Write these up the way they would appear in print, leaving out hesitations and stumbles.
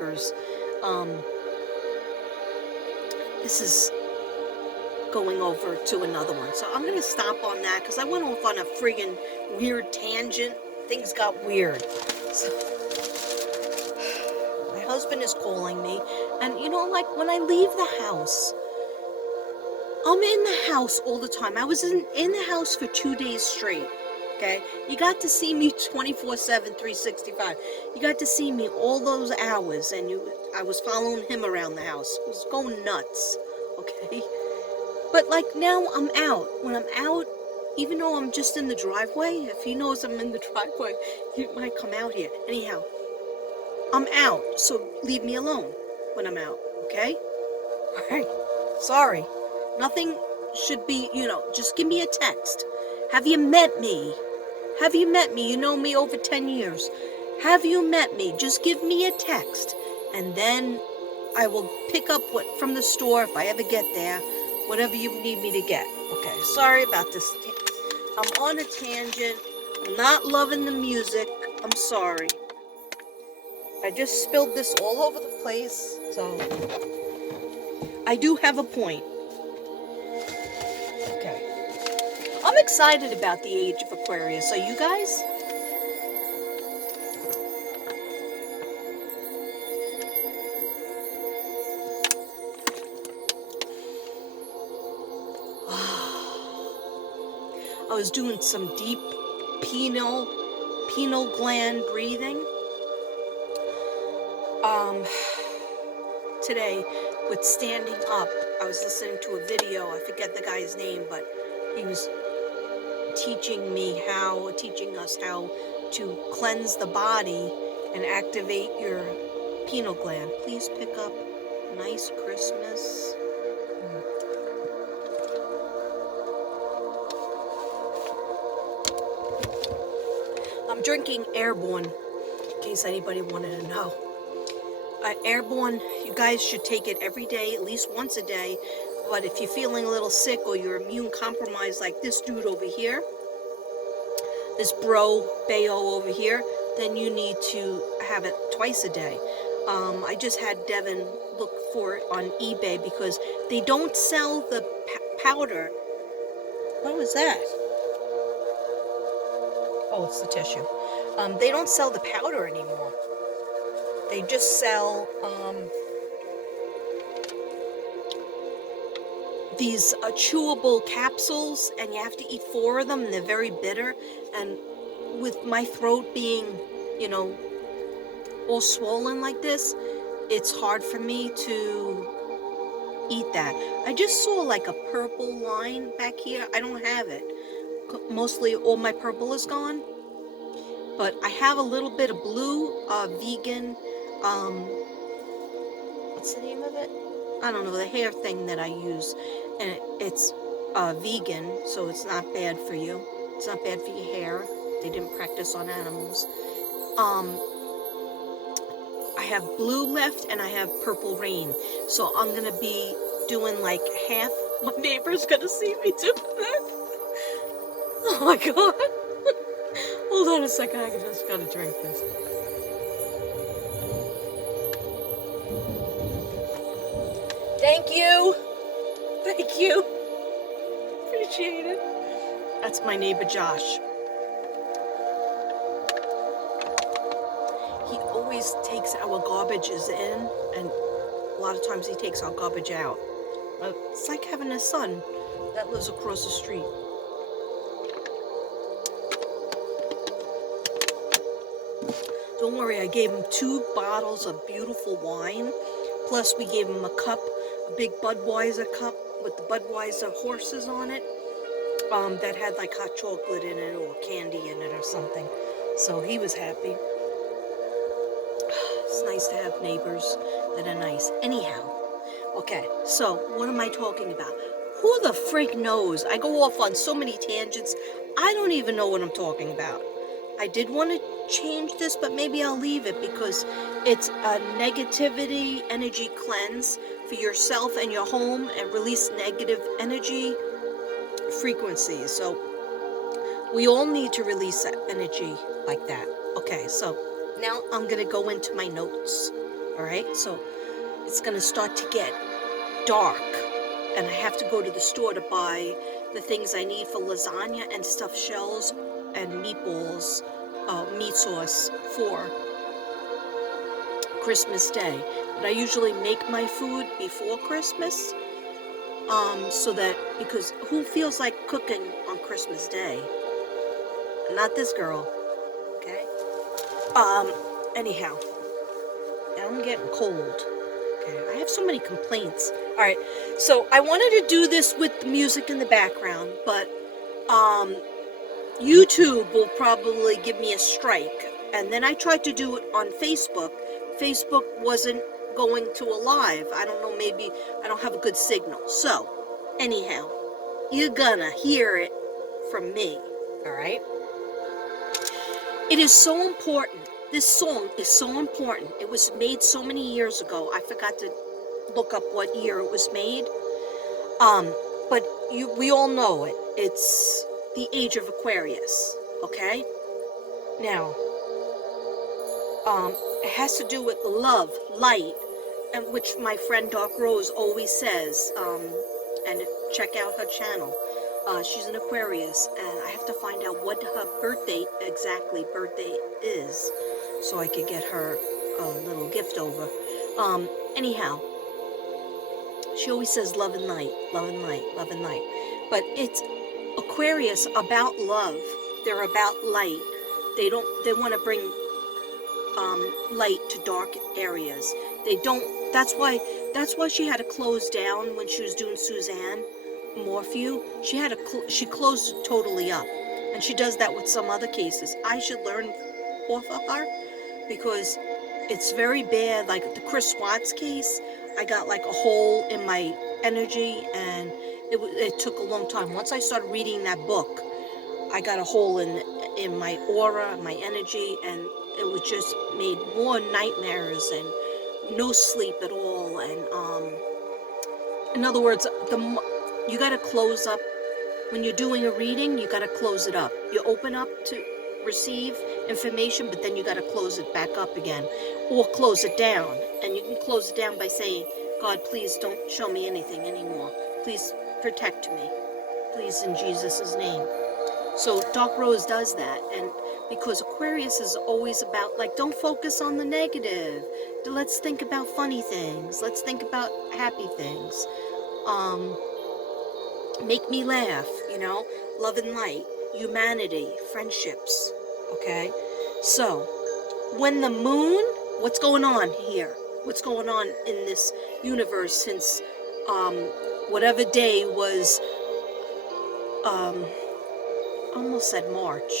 Um, this is going over to another one. So I'm going to stop on that because I went off on a friggin' weird tangent. Things got weird. So, my husband is calling me. And you know, like when I leave the house, I'm in the house all the time. I was in the house for 2 days straight. Okay? You got to see me 24/7, 365. You got to see me all those hours, and I was following him around the house. It was going nuts. Okay? But like now I'm out. When I'm out, even though I'm just in the driveway, if he knows I'm in the driveway, he might come out here. Anyhow, I'm out, so leave me alone when I'm out, okay? Alright. Sorry. Nothing should be, just give me a text. Have you met me? Have you met me? You know me over 10 years. Have you met me? Just give me a text. And then I will pick up what from the store if I ever get there. Whatever you need me to get. Okay, sorry about this. I'm on a tangent. I'm not loving the music. I'm sorry. I just spilled this all over the place. So, I do have a point. Okay. I'm excited about the age of Aquarius. Are you guys? I was doing some deep pineal gland breathing. Today, with standing up, I was listening to a video. I forget the guy's name, but he was teaching us how to cleanse the body and activate your pineal gland. Please pick up Nice Christmas. I'm drinking Airborne, in case anybody wanted to know. Airborne, you guys should take it every day, at least once a day. But if you're feeling a little sick or you're immune compromised like this dude over here, this Bayo over here, then you need to have it twice a day. I just had Devin look for it on eBay because they don't sell the powder. What was that? Oh, it's the tissue. They don't sell the powder anymore. They just sell these chewable capsules, and you have to eat 4 of them, and they're very bitter. And with my throat being, all swollen like this, it's hard for me to eat that. I just saw like a purple line back here. I don't have it. Mostly all my purple is gone. But I have a little bit of blue, vegan, what's the name of it? I don't know, the hair thing that I use. And it's vegan, so it's not bad for you. It's not bad for your hair. They didn't practice on animals. I have blue left and I have purple rain. So I'm going to be doing like half. My neighbor's going to see me do that. Oh my God. Hold on a second, I just got to drink this. Thank you. Thank you. Appreciate it. That's my neighbor Josh. He always takes our garbages in, and a lot of times he takes our garbage out. It's like having a son that lives across the street. Don't worry, I gave him 2 bottles of beautiful wine. Plus, we gave him a cup, a big Budweiser cup with the Budweiser horses on it. That had like hot chocolate in it or candy in it or something. So he was happy. It's nice to have neighbors that are nice. Anyhow, okay, so what am I talking about? Who the freak knows? I go off on so many tangents, I don't even know what I'm talking about. I did want to change this, but maybe I'll leave it because it's a negativity energy cleanse for yourself and your home and release negative energy frequencies. So we all need to release that energy like that. Okay, so now I'm going to go into my notes. All right, so it's going to start to get dark, and I have to go to the store to buy the things I need for lasagna and stuffed shells and meatballs, meat sauce for Christmas Day. But I usually make my food before Christmas, so that, because who feels like cooking on Christmas Day? Not this girl, okay? Anyhow, I'm getting cold. Okay, I have so many complaints. All right, so I wanted to do this with the music in the background, but YouTube will probably give me a strike. And then I tried to do it on Facebook. Facebook wasn't going to a live. I don't know, maybe I don't have a good signal. So, anyhow, you're gonna hear it from me, all right? It is so important. This song is so important. It was made so many years ago. I forgot to look up what year it was made. But we all know it. It's the age of Aquarius, okay? Now, it has to do with love, light, and which my friend Dark Rose always says, and check out her channel. She's an Aquarius, and I have to find out what her birthday is, so I could get her a little gift over. Anyhow, she always says love and light, love and light, love and light. But it's Aquarius about love. They're about light. They want to bring light to dark areas. They don't. That's why she had to close down when she was doing Suzanne Morphew. She closed it totally up, and she does that with some other cases. I should learn off of her, because it's very bad. Like the Chris Watts case, I got like a hole in my energy, and it took a long time. Once I started reading that book, I got a hole in my aura, my energy, and it was just made more nightmares and no sleep at all. And in other words, you got to close up when you're doing a reading. You got to close it up. You open up to receive information, but then you got to close it back up again, or close it down. And you can close it down by saying, God, please don't show me anything anymore. Please protect me. Please, in Jesus' name. So Dark Rose does that, and because Aquarius is always about, like, don't focus on the negative. Let's think about funny things. Let's think about happy things. Make me laugh, love and light, humanity, friendships, okay? So, when the moon, what's going on here? What's going on in this universe since whatever day was, almost said March,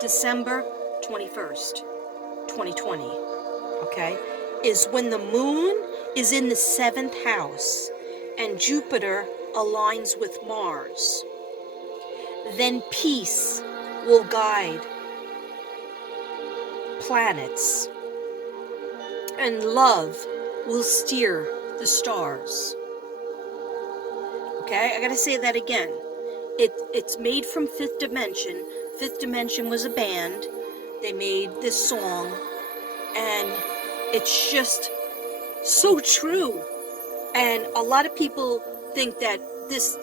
December 21st, 2020, okay, is when the moon is in the 7th house and Jupiter aligns with Mars. Then peace will guide planets, and love will steer the stars. Okay, I gotta say that again. It's made from Fifth Dimension. Fifth Dimension was a band. They made this song, and it's just so true. And a lot of people think that this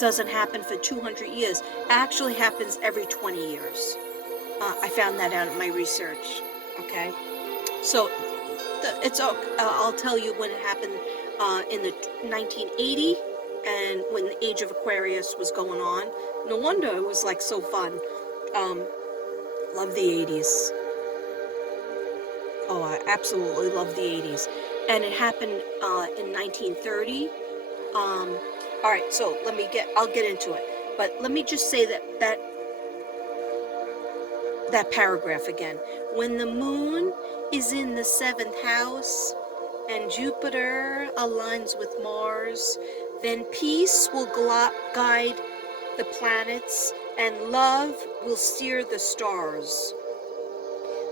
doesn't happen for 200 years. It actually happens every 20 years. I found that out in my research. Okay, so I'll tell you when it happened in the 1980. And when the age of Aquarius was going on. No wonder it was like so fun. Love the 80s. Oh, I absolutely love the 80s. And it happened in 1930. All right, so I'll get into it. But let me just say that paragraph again. When the moon is in the 7th house and Jupiter aligns with Mars, then peace will guide the planets, and love will steer the stars.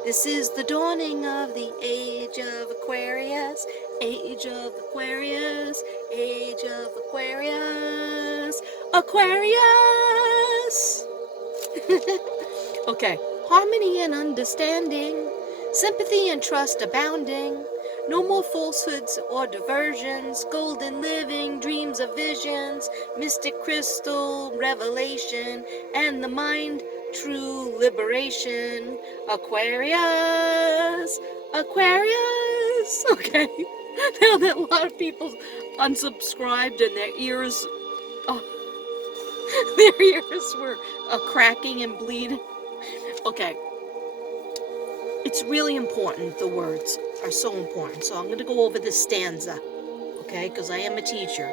This is the dawning of the age of Aquarius, age of Aquarius, age of Aquarius, Aquarius! Okay, harmony and understanding, Sympathy and trust abounding. No more falsehoods or diversions. Golden living, dreams of visions. Mystic crystal revelation. And the mind, true liberation. Aquarius. Aquarius. Okay. Now that a lot of people unsubscribed and their ears, oh, their ears were cracking and bleeding. Okay. It's really important. The words are so important. So I'm going to go over this stanza, okay? Because I am a teacher.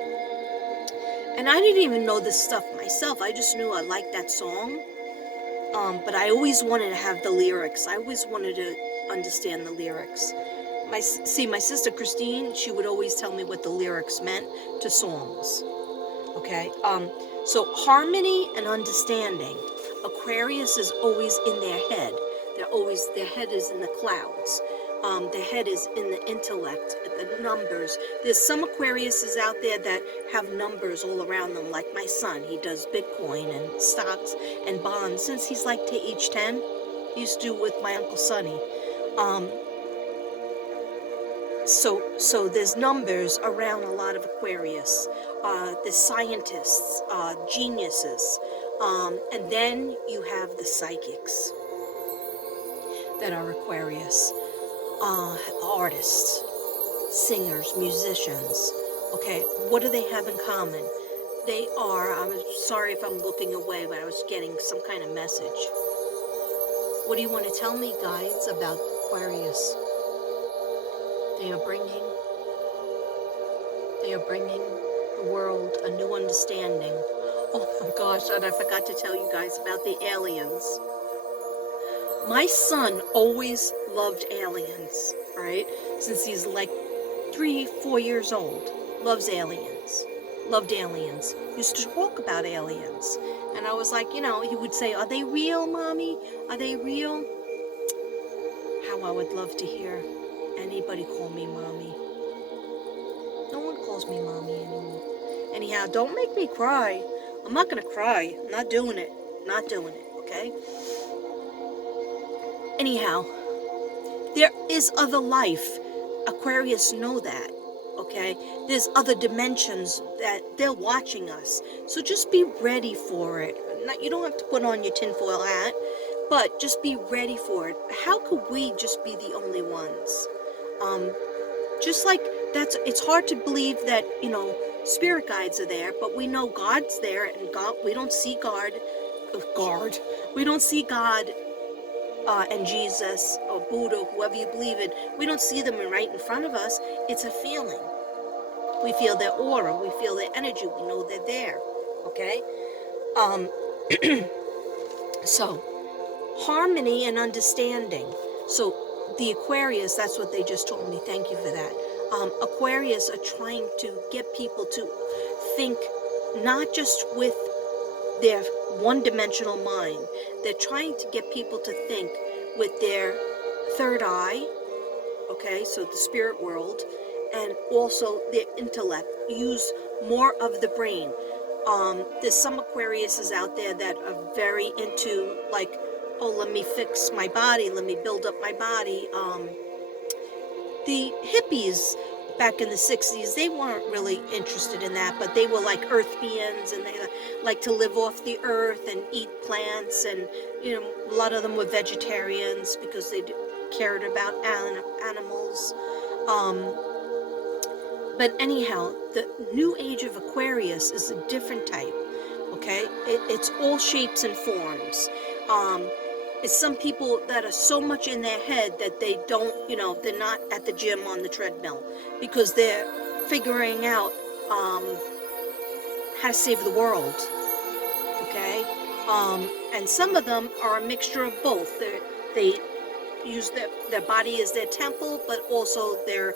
And I didn't even know this stuff myself. I just knew I liked that song. But I always wanted to have the lyrics. I always wanted to understand the lyrics. My sister Christine, she would always tell me what the lyrics meant to songs. Okay? So harmony and understanding. Aquarius is always in their head. Their head is in the clouds. Their head is in the intellect, the numbers. There's some Aquariuses out there that have numbers all around them, like my son. He does Bitcoin and stocks and bonds since he's like to age 10. He used to do it with my Uncle Sonny. So there's numbers around a lot of Aquarius. The scientists, geniuses. And then you have the psychics that are Aquarius. Artists, singers, musicians. Okay, what do they have in common? They are, I'm sorry if I'm looking away, but I was getting some kind of message. What do you want to tell me, guides, about Aquarius? They are bringing the world a new understanding. Oh my gosh, and I forgot to tell you guys about the aliens. My son always loved aliens, right? Since he's like 3-4 years old. Loves aliens. Loved aliens. Used to talk about aliens. And I was like, he would say, "Are they real, Mommy? Are they real?" How I would love to hear anybody call me Mommy. No one calls me Mommy anymore. Anyhow, don't make me cry. I'm not going to cry. I'm not doing it. Not doing it, okay? Anyhow, there is other life. Aquarius know that, okay? There's other dimensions that they're watching us. So just be ready for it. You don't have to put on your tinfoil hat, but just be ready for it. How could we just be the only ones? Just like it's hard to believe that, spirit guides are there, but we know God's there, and God, we don't see God. We don't see God and Jesus or Buddha, whoever you believe in. We don't see them right in front of us. It's a feeling. We feel their aura. We feel their energy. We know they're there. Okay? So, harmony and understanding. So, the Aquarius, that's what they just told me. Thank you for that. Aquarius are trying to get people to think not just with their one-dimensional mind. They're trying to get people to think with their third eye, okay, so the spirit world, and also their intellect. Use more of the brain. There's some Aquariuses out there that are very into, like, oh, let me fix my body, let me build up my body. The hippies back in the 60s, they weren't really interested in that, but they were like earth beings, and they like to live off the earth and eat plants, and a lot of them were vegetarians because they cared about animals. But anyhow, the new age of Aquarius is a different type, okay? It's all shapes and forms. It's some people that are so much in their head that they don't, they're not at the gym on the treadmill because they're figuring out how to save the world, okay? And some of them are a mixture of both. They use their body as their temple, but also they're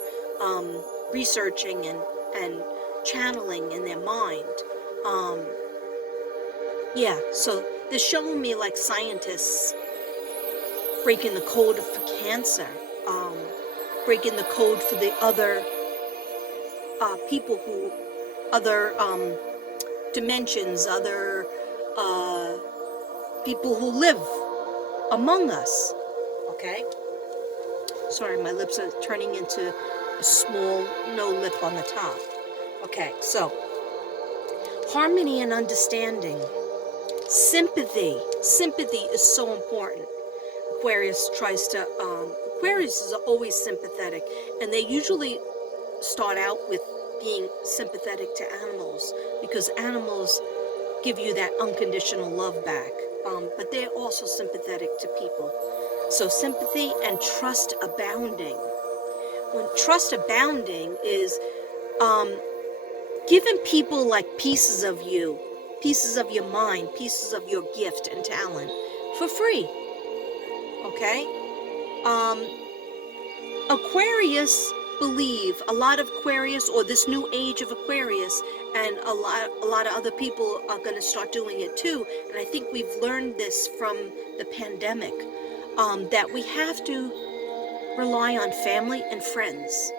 researching and channeling in their mind. Yeah, so they're showing me like scientists breaking the code for cancer, breaking the code for the other people who, other dimensions, other people who live among us, okay? Sorry, my lips are turning into a small no lip on the top. Okay, so harmony and understanding. Sympathy. Sympathy is so important. Aquarius is always sympathetic, and they usually start out with being sympathetic to animals, because animals give you that unconditional love back, but they're also sympathetic to people. So sympathy and trust abounding. When trust abounding is giving people like pieces of you, pieces of your mind, pieces of your gift and talent for free. Okay? Aquarius believe, a lot of Aquarius, or this new age of Aquarius, and a lot of other people are going to start doing it too, and I think we've learned this from the pandemic, that we have to rely on family and friends,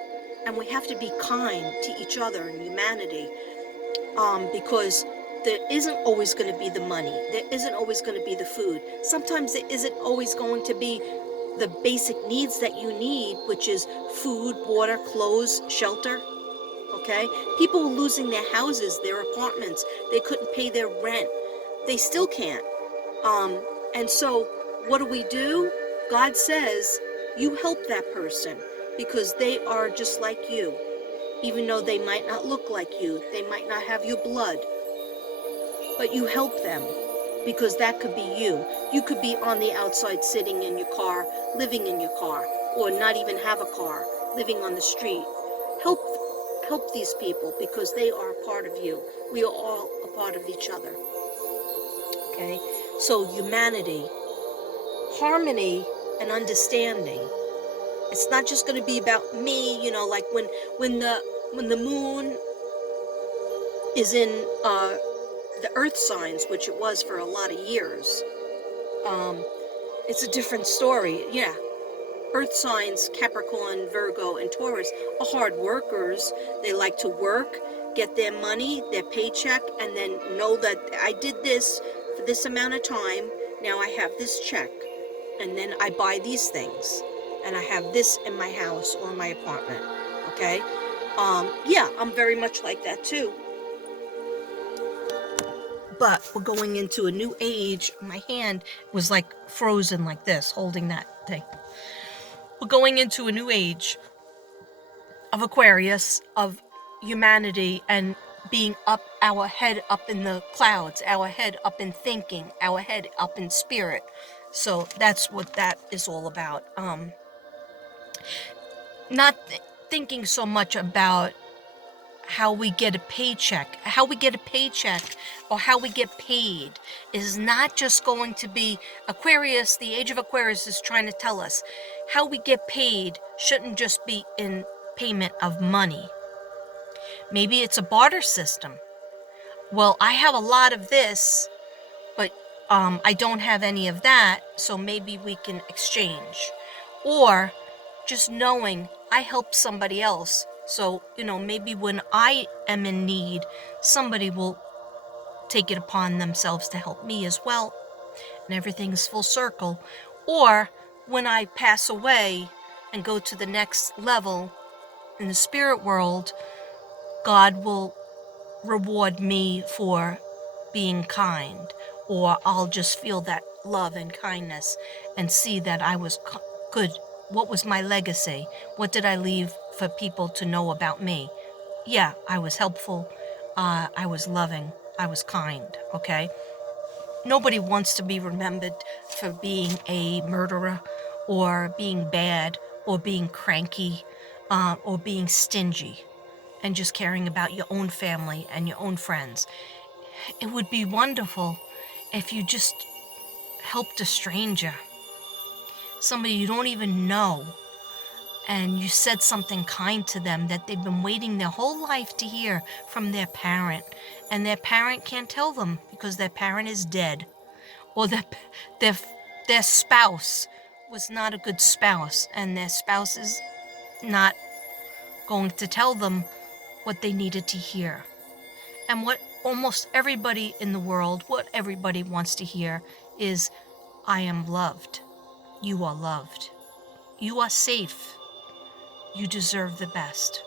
and we have to be kind to each other and humanity, because there isn't always going to be the money, there isn't always going to be the food, sometimes there isn't always going to be the basic needs that you need, which is food, water, clothes, shelter. Okay? People were losing their houses, their apartments. They couldn't pay their rent. They still can't. And so what do? God says you help that person, because they are just like you. Even though they might not look like you, they might not have your blood, but you help them, because that could be you. You could be on the outside sitting in your car, living in your car, or not even have a car, living on the street. Help these people, because they are a part of you. We are all a part of each other. Okay? So humanity, harmony, and understanding. It's not just going to be about me, like when the moon is in the earth signs, which it was for a lot of years. It's a different story. Yeah, earth signs, Capricorn, Virgo, and Taurus, are hard workers. They like to work, get their money, their paycheck, and then know that I did this for this amount of time. Now I have this check, and then I buy these things, and I have this in my house or my apartment. Okay? Yeah, I'm very much like that too. But we're going into a new age. My hand was like frozen like this, holding that thing. We're going into a new age of Aquarius, of humanity, and being up, our head up in the clouds, our head up in thinking, our head up in spirit. So that's what that is all about. Not thinking so much about how we get a paycheck. How we get a paycheck, or how we get paid, is not just going to be Aquarius. The age of Aquarius is trying to tell us how we get paid shouldn't just be in payment of money. Maybe it's a barter system. Well, I have a lot of this, but I don't have any of that, so maybe we can exchange. Or just knowing I help somebody else, so maybe when I am in need, somebody will take it upon themselves to help me as well, and everything's full circle. Or when I pass away and go to the next level in the spirit world, God will reward me for being kind, or I'll just feel that love and kindness and see that I was good. What was my legacy? What did I leave for people to know about me? Yeah, I was helpful, I was loving, I was kind. Okay? Nobody wants to be remembered for being a murderer, or being bad, or being cranky, or being stingy, and just caring about your own family and your own friends. It would be wonderful if you just helped a stranger, somebody you don't even know, and you said something kind to them that they've been waiting their whole life to hear from their parent, and their parent can't tell them because their parent is dead, or their spouse was not a good spouse, and their spouse is not going to tell them what they needed to hear. And what almost everybody in the world, what everybody wants to hear is, I am loved. You are loved. You are safe. You deserve the best.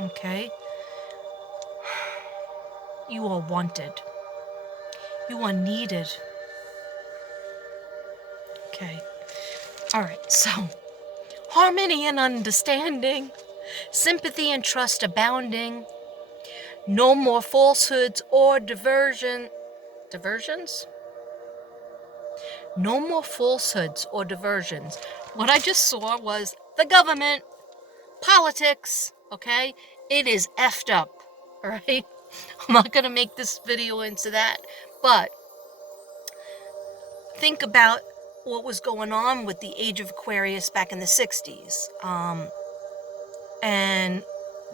Okay? You are wanted. You are needed. Okay. All right. So, harmony and understanding, sympathy and trust abounding, no more falsehoods or diversions? No more falsehoods or diversions. What I just saw was the government, politics, okay? It is effed up, all right? I'm not going to make this video into that, but think about what was going on with the age of Aquarius back in the 60s. And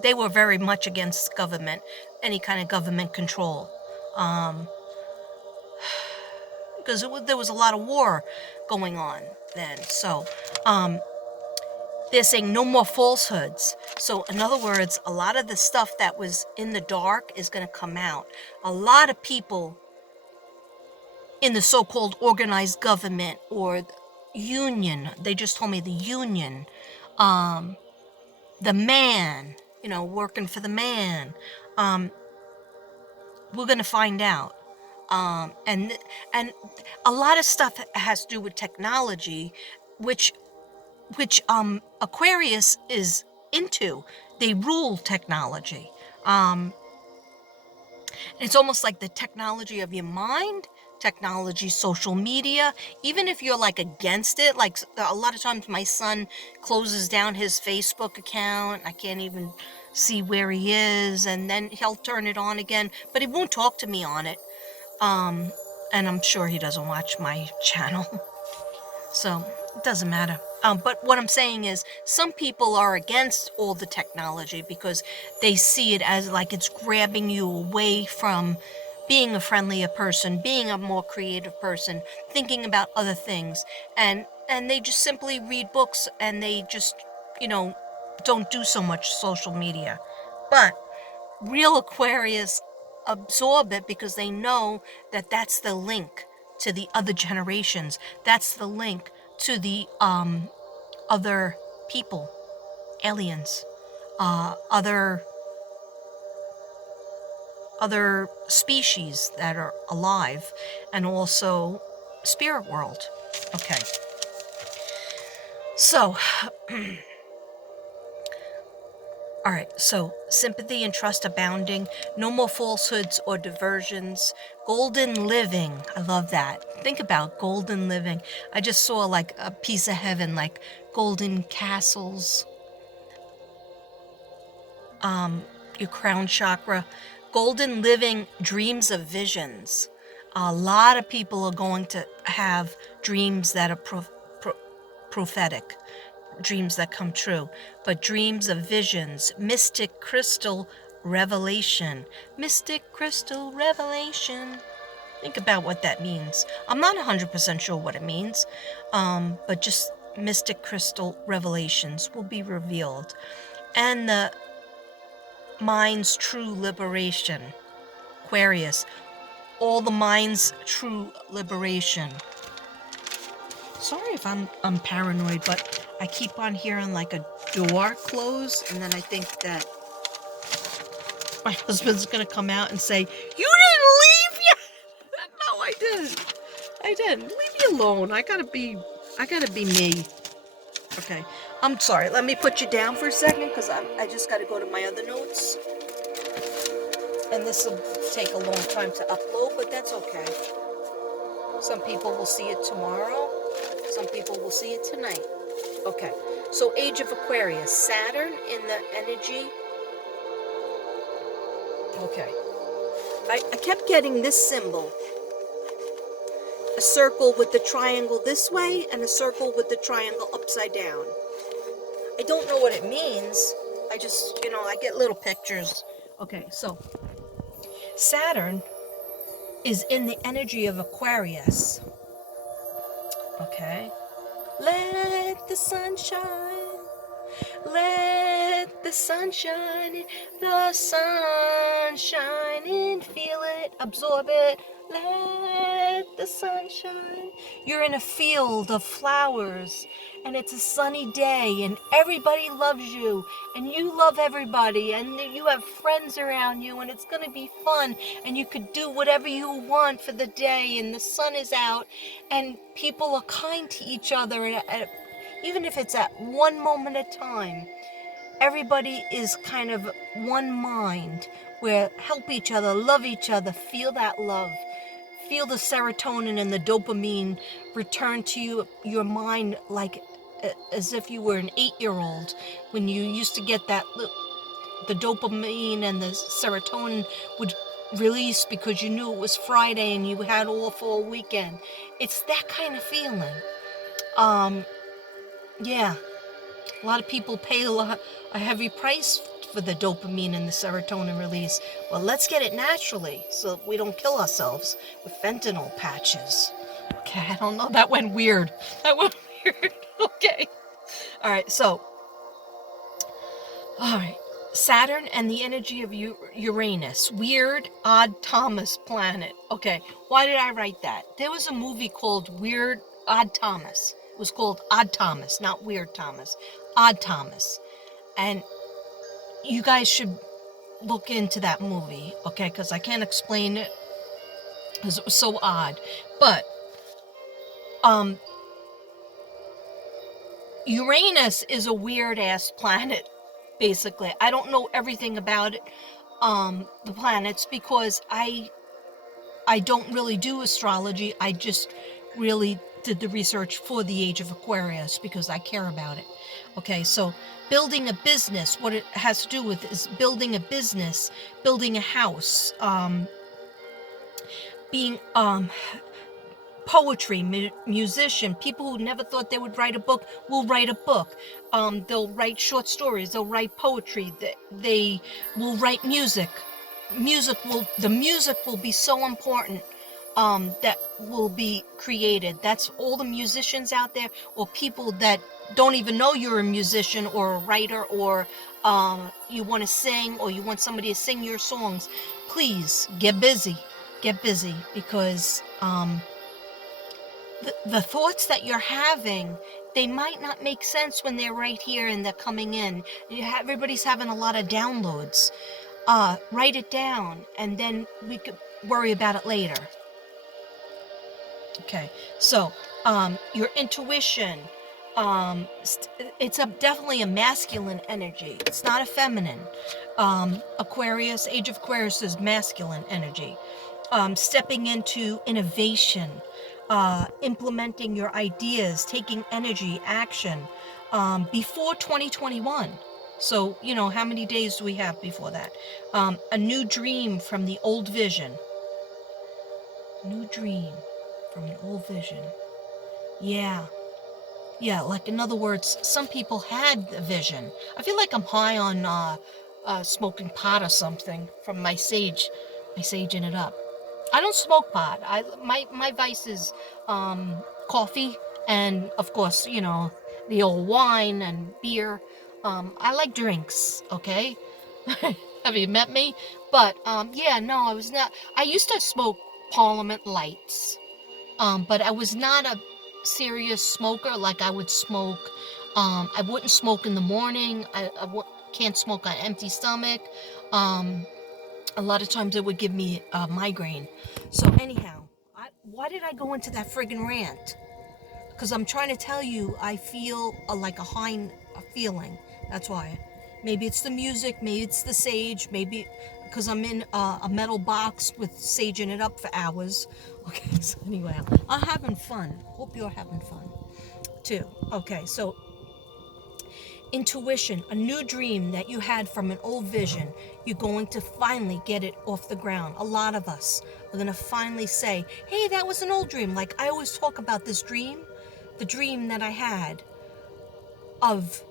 they were very much against government, any kind of government control. Because there was a lot of war going on then. So, they're saying no more falsehoods. So, in other words, a lot of the stuff that was in the dark is going to come out. A lot of people in the so-called organized government or union, they just told me the union, the man, working for the man, we're going to find out. And a lot of stuff has to do with technology, which Aquarius is into. They rule technology. It's almost like the technology of your mind, technology, social media. Even if you're like against it, like a lot of times my son closes down his Facebook account. I can't even see where he is, and then he'll turn it on again, but he won't talk to me on it. And I'm sure he doesn't watch my channel. So it doesn't matter. But what I'm saying is some people are against all the technology because they see it as like it's grabbing you away from being a friendlier person, being a more creative person, thinking about other things. And they just simply read books and they just, don't do so much social media. But real Aquarius absorb it because they know that that's the link to the other generations. That's the link to the other people, aliens, other species that are alive, and also spirit world. Okay. So, all right, so sympathy and trust abounding, no more falsehoods or diversions, golden living. I love that. Think about golden living. I just saw like a piece of heaven, like golden castles, your crown chakra, golden living, dreams of visions. A lot of people are going to have dreams that are prophetic, dreams that come true, but dreams of visions, mystic crystal revelation. Mystic crystal revelation. Think about what that means. I'm not 100% sure what it means, but just mystic crystal revelations will be revealed. And the mind's true liberation. Aquarius, all the mind's true liberation. Sorry if I'm paranoid, but I keep on hearing like a door close, and then I think that my husband's gonna come out and say, "You didn't leave yet." No, I didn't. Leave me alone. I gotta be me. Okay. I'm sorry. Let me put you down for a second because I just gotta go to my other notes. And this will take a long time to upload, but that's okay. Some people will see it tomorrow. Some people will see it tonight. Okay. So age of Aquarius, Saturn in the energy. Okay. I kept getting this symbol. A circle with the triangle this way and a circle with the triangle upside down. I don't know what it means. I just, I get little pictures. Okay, so Saturn is in the energy of Aquarius. Okay. Let the sun shine. Let the sun shine in. The sun shine in. Feel it. Absorb it. Let the sun shine. You're in a field of flowers and it's a sunny day, and everybody loves you, and you love everybody, and you have friends around you, and it's going to be fun, and you could do whatever you want for the day, and the sun is out, and people are kind to each other, and even if it's at one moment at a time, everybody is kind of one mind, where help each other, love each other, feel that love. Feel the serotonin and the dopamine return to your mind like as if you were an 8-year-old when you used to get that, the dopamine and the serotonin would release because you knew it was Friday and you had all for a weekend. It's that kind of feeling. Yeah, a lot of people pay a heavy price for the dopamine and the serotonin release. Well, let's get it naturally so we don't kill ourselves with fentanyl patches. Okay, I don't know. That went weird. Okay. All right, Saturn and the energy of Uranus. Weird, odd Thomas planet. Okay, why did I write that? There was a movie called Weird, Odd Thomas. It was called Odd Thomas, not Weird Thomas. Odd Thomas. And you guys should look into that movie, okay? Because I can't explain it because it was so odd. But Uranus is a weird-ass planet, basically. I don't know everything about it, the planets, because I don't really do astrology. I just really did the research for the age of Aquarius because I care about it. Okay, so building a business, what it has to do with is building a business, building a house, being poetry, musician, people who never thought they would write a book will write a book. They'll write short stories, they'll write poetry, they will write music. The music will be so important that will be created. That's all the musicians out there, or people that don't even know you're a musician or a writer, or you want to sing, or you want somebody to sing your songs. Please get busy, because the thoughts that you're having, they might not make sense when they're right here and they're coming in. Everybody's having a lot of downloads. Write it down, and then we could worry about it later. Okay, so your intuition, it's definitely a masculine energy. It's not a feminine. Aquarius, Age of Aquarius is masculine energy. Stepping into innovation, implementing your ideas, taking energy, action, before 2021. So, how many days do we have before that? A new dream from the old vision. New dream from an old vision. Yeah, like, in other words, some people had a vision. I feel like I'm high on smoking pot or something from my saging it up. I don't smoke pot. My vice is coffee, and of course, the old wine and beer. I like drinks, okay? Have you met me? But no, I was not. I used to smoke Parliament Lights, but I was not a serious smoker. Like, I would smoke. I wouldn't smoke in the morning. Can't smoke on empty stomach. A lot of times it would give me a migraine. So anyhow, why did I go into that friggin' rant? Because I'm trying to tell you, I feel like a feeling. That's why. Maybe it's the music, maybe it's the sage, maybe because I'm in a metal box with saging it up for hours. Okay, so anyway, I'm having fun. Hope you're having fun too. Okay, so intuition, a new dream that you had from an old vision, you're going to finally get it off the ground. A lot of us are going to finally say, hey, that was an old dream. Like, I always talk about this dream, the dream that I had of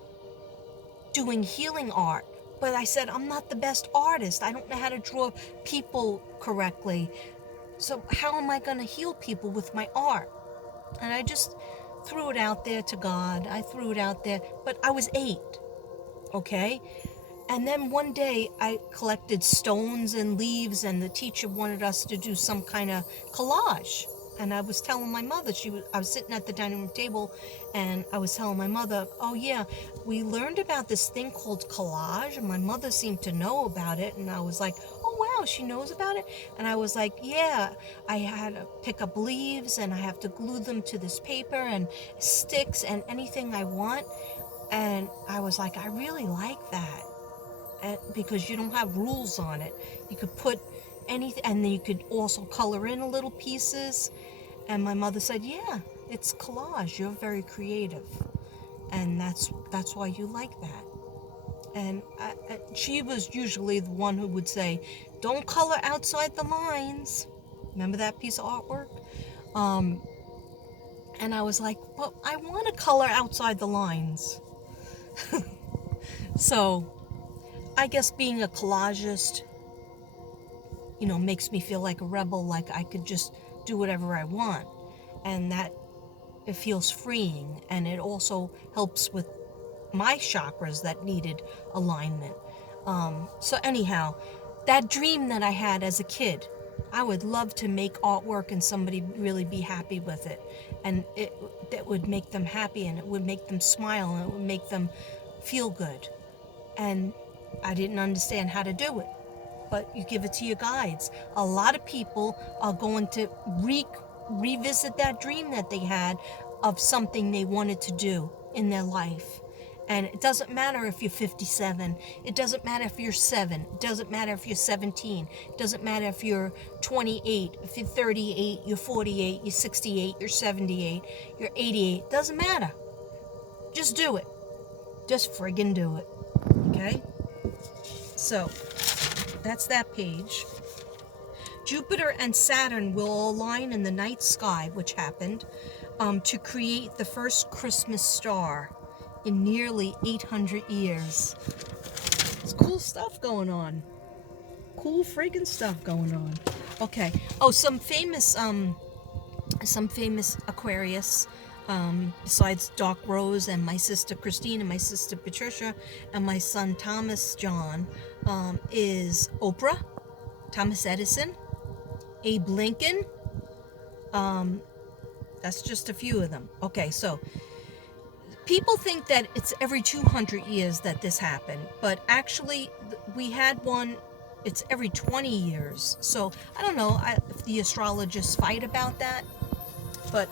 doing healing art. But I said, I'm not the best artist. I don't know how to draw people correctly. So how am I going to heal people with my art? And I just threw it out there to God. I threw it out there, but I was 8, okay? And then one day I collected stones and leaves, and the teacher wanted us to do some kind of collage. and I was telling my mother, I was sitting at the dining room table, and I was telling my mother, oh yeah, we learned about this thing called collage, and my mother seemed to know about it, and I was like, oh wow, she knows about it? And I was like, yeah, I had to pick up leaves, and I have to glue them to this paper, and sticks, and anything I want. And I was like, I really like that. Because you don't have rules on it. You could put anything, and then you could also color in a little pieces. And my mother said, yeah, it's collage, you're very creative, and that's why you like that. And she was usually the one who would say, don't color outside the lines. Remember that piece of artwork? And I was like, but I want to color outside the lines. So I guess being a collagist, makes me feel like a rebel, like I could just do whatever I want. And that it feels freeing, and it also helps with my chakras that needed alignment. So anyhow, that dream that I had as a kid, I would love to make artwork and somebody really be happy with it. And that would make them happy, and it would make them smile, and it would make them feel good. And I didn't understand how to do it. But you give it to your guides. A lot of people are going to revisit that dream that they had of something they wanted to do in their life. And it doesn't matter if you're 57. It doesn't matter if you're 7. It doesn't matter if you're 17. It doesn't matter if you're 28. If you're 38, you're 48, you're 68, you're 78, you're 88. It doesn't matter. Just do it. Just friggin' do it. Okay? So, that's that page. Jupiter and Saturn will align in the night sky, which happened, to create the first Christmas star in nearly 800 years. It's cool stuff going on. Cool friggin' stuff going on. Okay. Oh, some famous Aquarius, besides Doc Rose and my sister Christine and my sister Patricia and my son Thomas John, is Oprah, Thomas Edison, Abe Lincoln. That's just a few of them. Okay, so people think that it's every 200 years that this happened, but actually we had one, it's every 20 years. So I don't know if the astrologists fight about that, but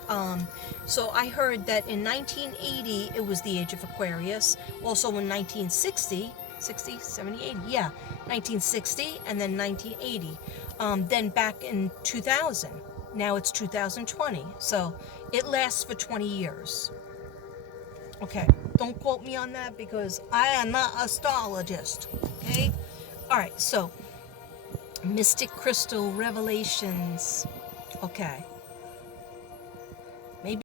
so I heard that in 1980 it was the age of Aquarius. Also in 1960, 60, 70, 80, yeah, 1960, and then 1980. Then back in 2000. Now it's 2020. So it lasts for 20 years. Okay, don't quote me on that because I am not an astrologist. Okay? Alright, so Mystic Crystal Revelations. Okay.